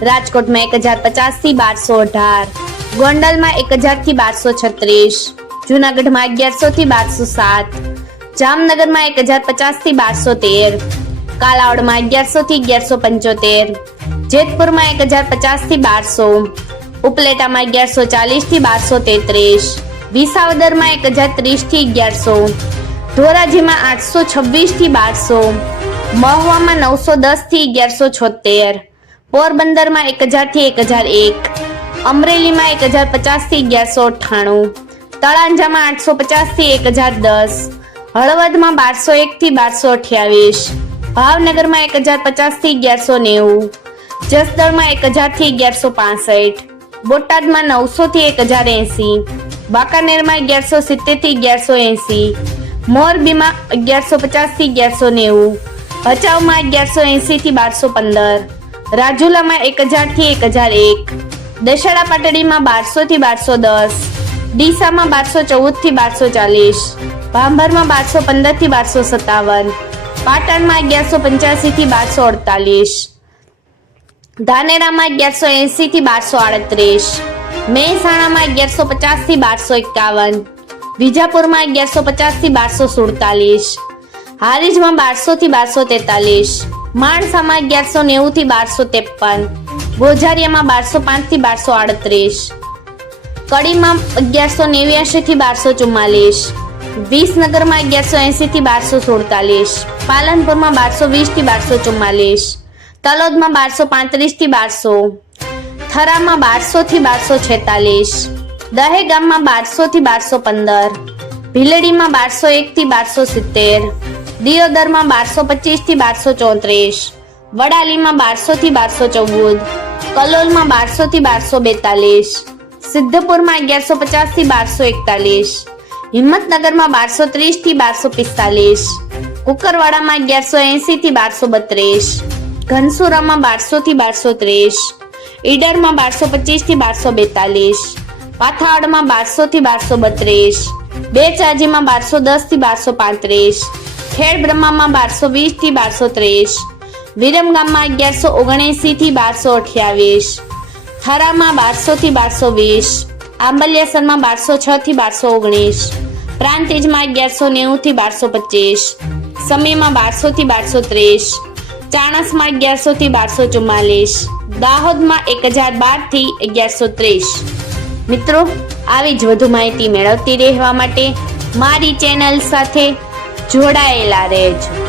રાજકોટમાં એક હજાર પચાસથી બારસો અઢાર. ગોંડલમાં એક હજારથી બારસો છત્રીસ. જુનાગઢમાં અગિયારસો થી બારસો સાત. જામનગરમાં એક હજાર પચાસથી બારસો તેર. કાલાવડમાં અગિયારસો થી અગિયારસો પંચોતેર. જેતપુરમાં એક હજાર પચાસથી બારસો. ઉપલેટામાં અગિયારસો ચાલીસથી બારસો તેત્રીસ. વિસાવદરમાં એક હજાર ત્રીસથી અગિયારસો. ધોરાજીમાં આઠસો છવ્વીસથી બારસો. મહુવામાં નવસો દસથી અગિયારસો છોતેર પોરબંદરમાં એક હજારથી એક હજાર એક. અમરેલીમાં એક હજાર પચાસથી અગિયારસો અઠ્ઠાણું. તળાંજામાં આઠસો પચાસથી એક હજાર દસ. હળવદમાં બારસો એક થી બારસો અઠ્યાવીસ. ભાવનગરમાં એક હજાર પચાસથી અગિયારસો નેવું. જસદણમાં એક હજારથી અગિયારસો પાસઠ. બોટાદમાં નવસો થી એક હજાર એસી. વાંકાનેરમાં અગિયારસો સિત્તેરથી અગિયારસો એસી. મોરબીમાં અગિયારસો પચાસથી અગિયારસો નેવું. ભચાઉમાં અગિયારસો એસી થી બારસો પંદર. રાજુલામાં એક હજારથી એક હજાર એક. દશેરા પાટડીમાં બારસો થી બારસો દસ. ડીસામાં બારસો ચૌદથી બારસો ચાલીસ. ભાંભરમાં બારસો પંદરથી બારસો સત્તાવન. પાટણમાં અગિયારસો પંચ્યાસી થી બારસો અડતાલીસ. ધાનેરામાં અગિયારસો એસી થી બારસો આડત્રીસ. મહેસાણામાં અગિયારસો પચાસથી બારસો એકાવન. વિજાપુરમાં અગિયારસો પચાસથી બારસો સુડતાલીસ. હારીજમાં બારસો થી બારસો તેતાલીસ. માણસામાં અગિયારસો નેવું થી બારસો ત્રેપન. ગોઝારિયામાં બારસો પાંચથી બારસો આડત્રીસ. કડીમાં અગિયારસો નેવ્યાસી થી બારસો ચુમ્માલીસ. વિસનગરમાં અગિયારસો એસી થી બારસો સુડતાલીસ. પાલનપુરમાં બારસો વીસથી બારસો ચુમ્માલીસ. તલોદમાં બારસો પાંત્રીસથી બારસો. થરામાં બારસો થી બારસો છેતાલીસ. દહેગામમાં બારસો થી બારસો પંદર. ભીલડીમાં બારસો એક થી બારસો સિત્તેર. દિયોદરમાં બારસો પચીસથી બારસો ચોત્રીસ, વડાલીમાં બારસો થી બારસો ચૌદ, કલોલમાં બારસો થી બારસો બેતાલીસ, સિદ્ધપુરમાં અગિયારસો પચાસથી બારસો એકતાલીસ, હિંમતનગરમાં બારસો ત્રીસથી બારસો પિસ્તાલીસ, કુકરવાડામાં અગિયારસો એસી થી બારસો બત્રીસ, ઘનસુરામાં બારસો થી બારસો ત્રીસ, ઈડરમાં બારસો પચીસથી બારસો બેતાલીસ, પાથાવડમાં બારસો થી બારસો બત્રીસ બે ચાજીમાં બારસો દસથી બારસો પાંત્રીસ ખેડ બ્રહ્મામાં બારસો વીસથી બારસો ત્રીસ વિરમગામમાં અગિયારસો ઓગણએસી થી બારસો અઠ્યાવીસ, થરામાં બારસો થી બારસો વીસ, આંબલિયાસરમાં બારસો છ થી બારસો ઓગણીસ, પ્રાંતિજમાં અગિયારસો નેવું થી બારસો પચીસ સમયમાં બારસો થી બારસો ત્રીસ, ચાણસમાં અગિયારસો થી બારસો ચુમ્માલીસ, દાહોદમાં એક હજાર બારથી અગિયારસો ત્રીસ. મિત્રો, આવી જ વધુ માહિતી મેળવતી રહેવા માટે મારી ચેનલ સાથે જોડાયેલા રહેજો